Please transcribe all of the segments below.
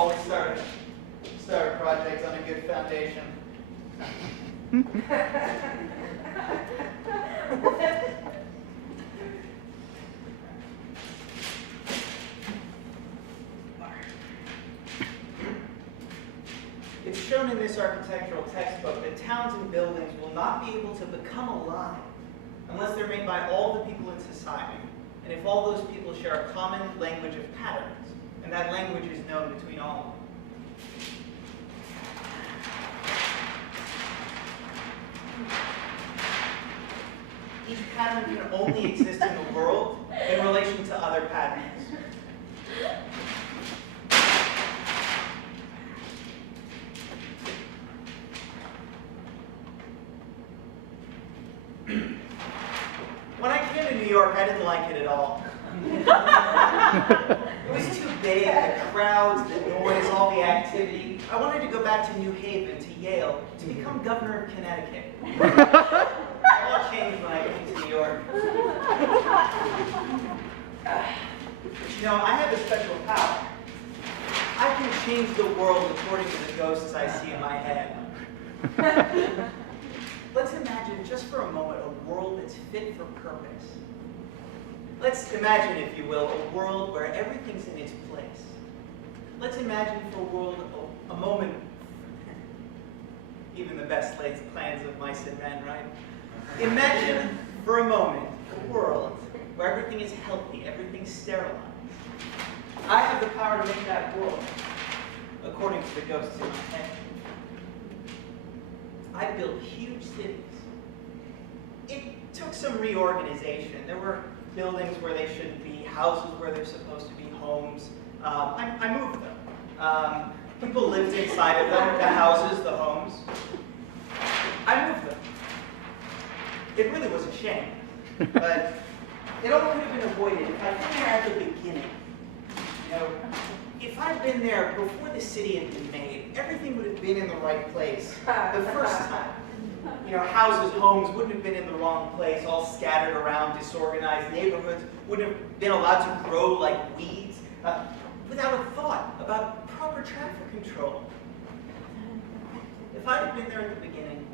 Always start a project on a good foundation. It's shown in this architectural textbook that towns and buildings will not be able to become alive unless they're made by all the people in society, and if all those people share a common language of patterns, and that language is known between all of them. Each pattern can only exist in the world in relation to other patterns. When I came to New York, I didn't like it at all. It was too big, the crowds, the noise, all the activity. I wanted to go back to New Haven, to Yale, to become governor of Connecticut. It all changed when I came to New York. But you know, I have a special power. I can change the world according to the ghosts I see in my head. Let's imagine, just for a moment, a world that's fit for purpose. Let's imagine, if you will, a world where everything's in its place. Let's imagine for a moment, even the best laid plans of mice and men, right? Imagine for a moment a world where everything is healthy, everything's sterilized. I have the power to make that world, according to the ghosts in my head. I built huge cities. It took some reorganization. There were buildings where they shouldn't be, houses where they're supposed to be, homes. I moved them. People lived inside of them, the houses, the homes. I moved them. It really was a shame, but it all could have been avoided if I'd been there at the beginning. You know, if I'd been there before the city had been made, everything would have been in the right place the first time. You know, houses, homes wouldn't have been in the wrong place, all scattered around, disorganized. Neighborhoods wouldn't have been allowed to grow like weeds, without a thought about proper traffic control. If I had been there at the beginning,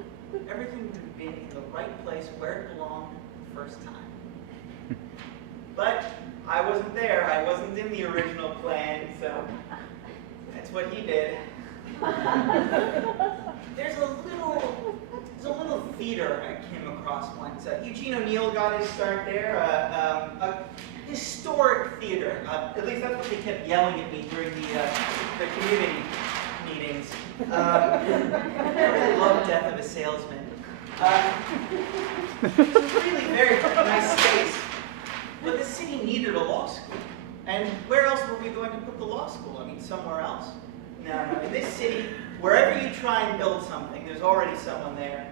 everything would have been in the right place where it belonged the first time. But I wasn't there. I wasn't in the original plan, so that's what he did. There's a little theater I came across once. Eugene O'Neill got his start there. A historic theater. At least that's what they kept yelling at me during the community meetings. I really love Death of a Salesman. It's a really very nice space. But the city needed a law school. And where else were we going to put the law school? I mean, somewhere else? No. In this city, wherever you try and build something, there's already someone there.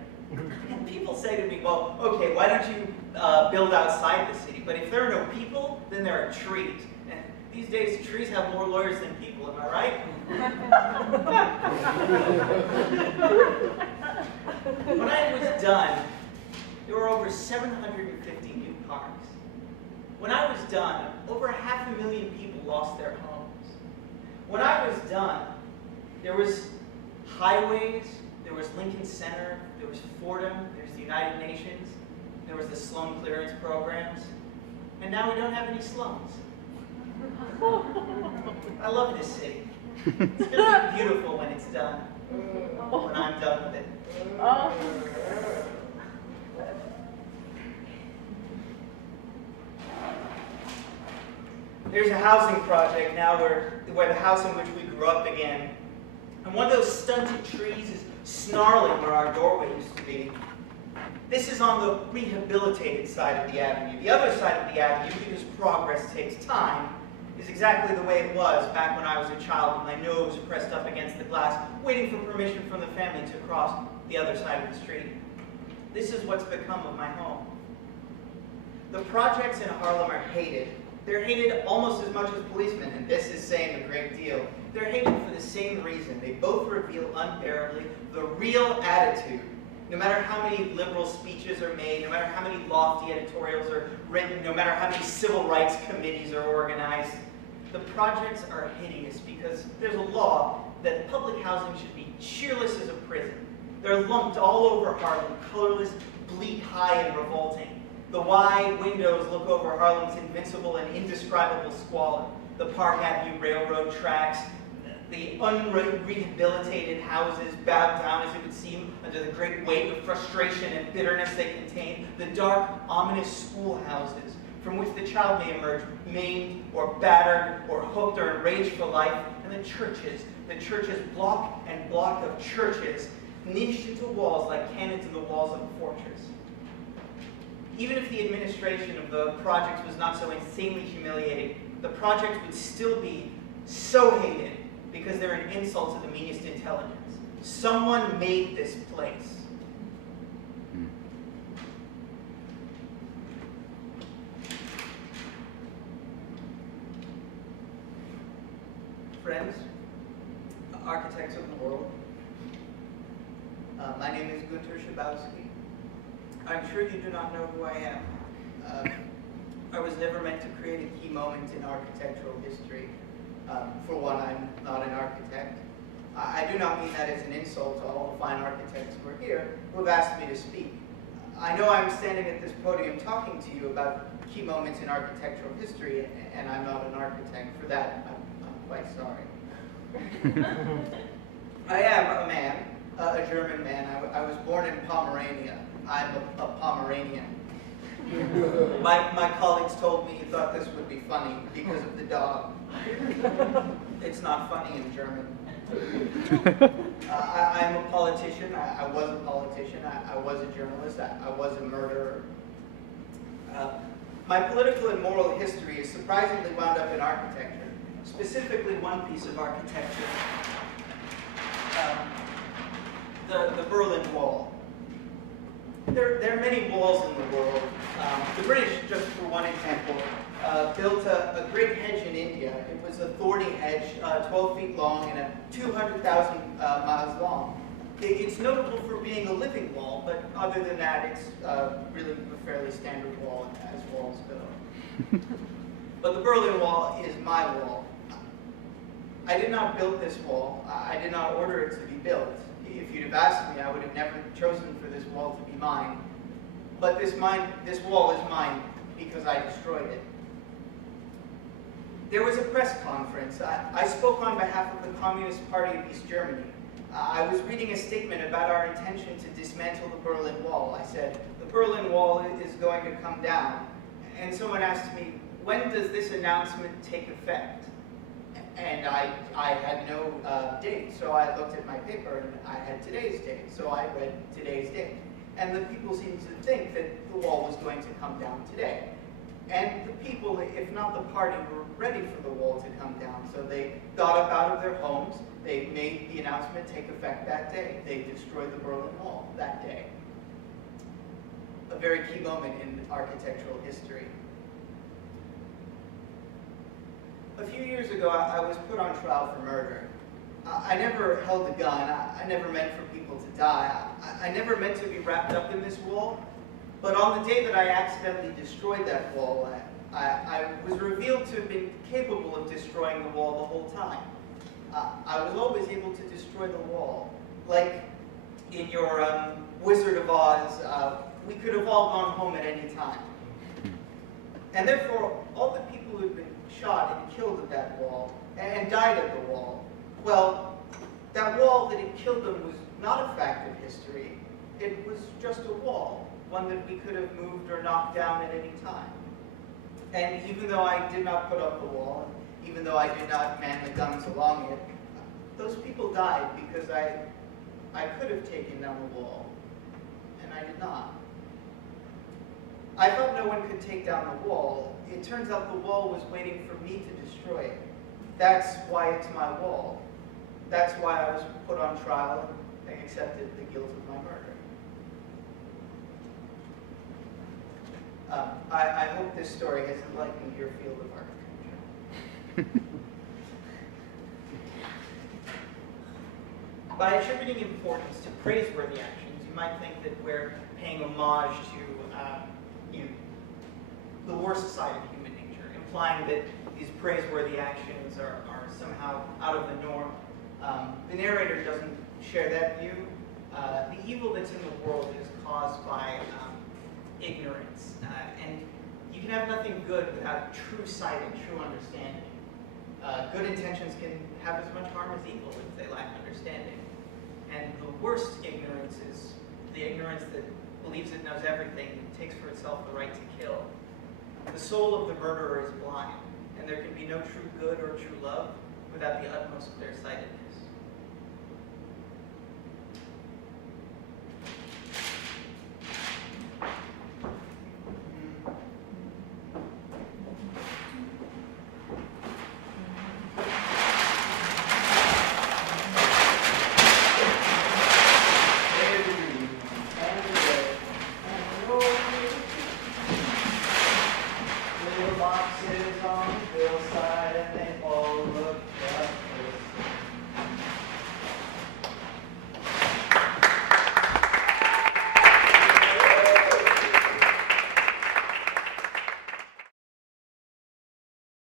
And people say to me, well, okay, why don't you build outside the city? But if there are no people, then there are trees. And these days, trees have more lawyers than people, am I right? When I was done, there were over 750 new parks. When I was done, over 500,000 people lost their homes. When I was done, there was highways, there was Lincoln Center, there was Fordham, there's the United Nations, there was the slum clearance programs, and now we don't have any slums. I love this city. It's going to be beautiful when it's done, when I'm done with it. There's a housing project now where the house in which we grew up again. And one of those stunted trees is snarling where our doorway used to be. This is on the rehabilitated side of the avenue. The other side of the avenue, because progress takes time, is exactly the way it was back when I was a child with my nose pressed up against the glass, waiting for permission from the family to cross the other side of the street. This is what's become of my home. The projects in Harlem are hated. They're hated almost as much as policemen, and this is saying a great deal. They're hated for the same reason. They both reveal unbearably the real attitude. No matter how many liberal speeches are made, no matter how many lofty editorials are written, no matter how many civil rights committees are organized, the projects are hideous because there's a law that public housing should be cheerless as a prison. They're lumped all over Harlem, colorless, bleak, high, and revolting. The wide windows look over Harlem's invincible and indescribable squalor. The Park Avenue railroad tracks, the unrehabilitated houses bowed down, as it would seem, under the great weight of frustration and bitterness they contain. The dark, ominous schoolhouses from which the child may emerge maimed or battered or hooked or enraged for life. And the churches, block and block of churches, niched into walls like cannons in the walls of a fortress. Even if the administration of the projects was not so insanely humiliating, the projects would still be so hated because they're an insult to the meanest intelligence. Someone made this place. Friends, architects of the world, my name is Gunter Schabowski. I'm sure you do not know who I am. I was never meant to create a key moment in architectural history. For one, I'm not an architect. I do not mean that as an insult to all the fine architects who are here who have asked me to speak. I know I'm standing at this podium talking to you about key moments in architectural history, and I'm not an architect. For that, I'm quite sorry. I am a man, a German man. I was born in Pomerania. I'm a Pomeranian. My colleagues told me he thought this would be funny because of the dog. It's not funny in German. I'm a politician. I was a politician. I was a journalist. I was a murderer. My political and moral history is surprisingly wound up in architecture, specifically one piece of architecture, the Berlin Wall. There are many walls in the world. The British, just for one example, built a great hedge in India. It was a thorny hedge, 12 feet long and 200,000 miles long. It's notable for being a living wall, but other than that, it's really a fairly standard wall as walls go. But the Berlin Wall is my wall. I did not build this wall. I did not order it to be built. If you'd have asked me, I would have never chosen for this wall to be mine. But this wall is mine because I destroyed it. There was a press conference. I spoke on behalf of the Communist Party of East Germany. I was reading a statement about our intention to dismantle the Berlin Wall. I said, the Berlin Wall is going to come down. And someone asked me, when does this announcement take effect? And I had no date, so I looked at my paper and I had today's date, so I read today's date. And the people seemed to think that the wall was going to come down today. And the people, if not the party, were ready for the wall to come down, so they got up out of their homes, they made the announcement take effect that day. They destroyed the Berlin Wall that day. A very key moment in architectural history. A few years ago, I was put on trial for murder. I never held a gun. I never meant for people to die. I never meant to be wrapped up in this wall. But on the day that I accidentally destroyed that wall, I was revealed to have been capable of destroying the wall the whole time. I was always able to destroy the wall. Like in your Wizard of Oz, we could have all gone home at any time. And therefore, all the people who had been shot and killed at that wall and died at the wall, well, that wall that had killed them was not a fact of history. It was just a wall, one that we could have moved or knocked down at any time. And even though I did not put up the wall, and even though I did not man the guns along it, those people died because I could have taken down the wall, and I did not. I thought no one could take down the wall. It turns out the wall was waiting for me to destroy it. That's why it's my wall. That's why I was put on trial and accepted the guilt of my murder. I hope this story has enlightened your field of architecture. By attributing importance to praiseworthy actions, you might think that we're paying homage to the worst side of human nature, implying that these praiseworthy actions are somehow out of the norm. The narrator doesn't share that view. The evil that's in the world is caused by ignorance. And you can have nothing good without true sight and true understanding. Good intentions can have as much harm as evil if they lack understanding. And the worst ignorance is the ignorance that believes it knows everything and takes for itself the right to kill. The soul of the murderer is blind, and there can be no true good or true love without the utmost clear-sightedness.